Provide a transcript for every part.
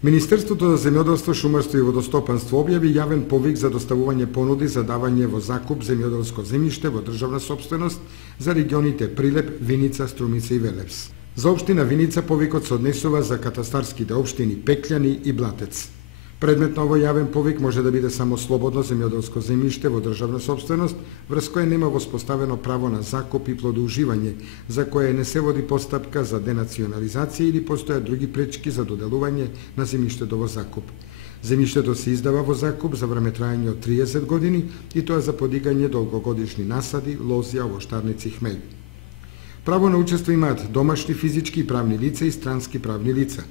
Министерството за земјоделство, шумарство и водостопанство објави јавен повик за доставување понуди за давање во закуп земјоделско земјиште во државна сопственост за регионите Прилеп, Виница, Струмица и Велевс. За општина Виница повикот се однесува за катастарските општини Пеќлјани и Блатец. Предмет на овој јавен повик може да биде само слободно земјоделско земјиште во државна сопственост, врз кое нема воспоставено право на закуп и плодоуживање, за кое не се води постапка за денационализација или постојат други пречки за доделување на земјиштето во закуп. Земјиштето се издава во закуп за време трајање од 30 години и тоа за подигање долгогодишни насади, лозја, овоштарници и хмелј. Право на учество имаат домашни физички и правни лица и странски правни лица.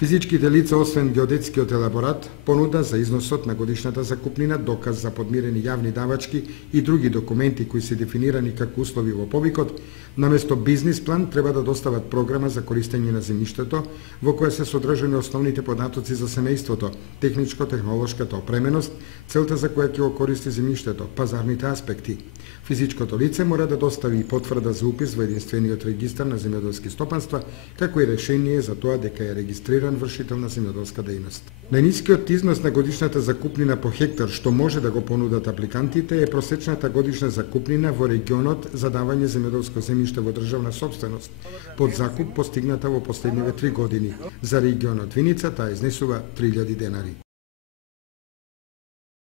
Физичките лица, освен геодетскиот елаборат, понуда за износот на годишната закупнина, доказ за подмирени јавни давачки и други документи кои се дефинирани како услови во повикот, наместо бизнис план треба да достават програма за користење на земјиштето, во која се содржани основните податоци за семејството, техничко-технолошката опременост, целта за која ќе го користи земјиштето, пазарните аспекти. Физичкото лице мора да достави потврда за упис во единствениот регистар на земјоделски стопанства, како и решение за тоа дека е регистриран вршител на земјоделска дејност. Најнискиот износ на годишната закупнина по хектар што може да го понудат апликантите е просечната годишна закупнина во регионот за давање земјоделско земјиште во државна сопственост под закуп постигната во последниве 3 години. За регионот Виница таа изнесува 3000 денари.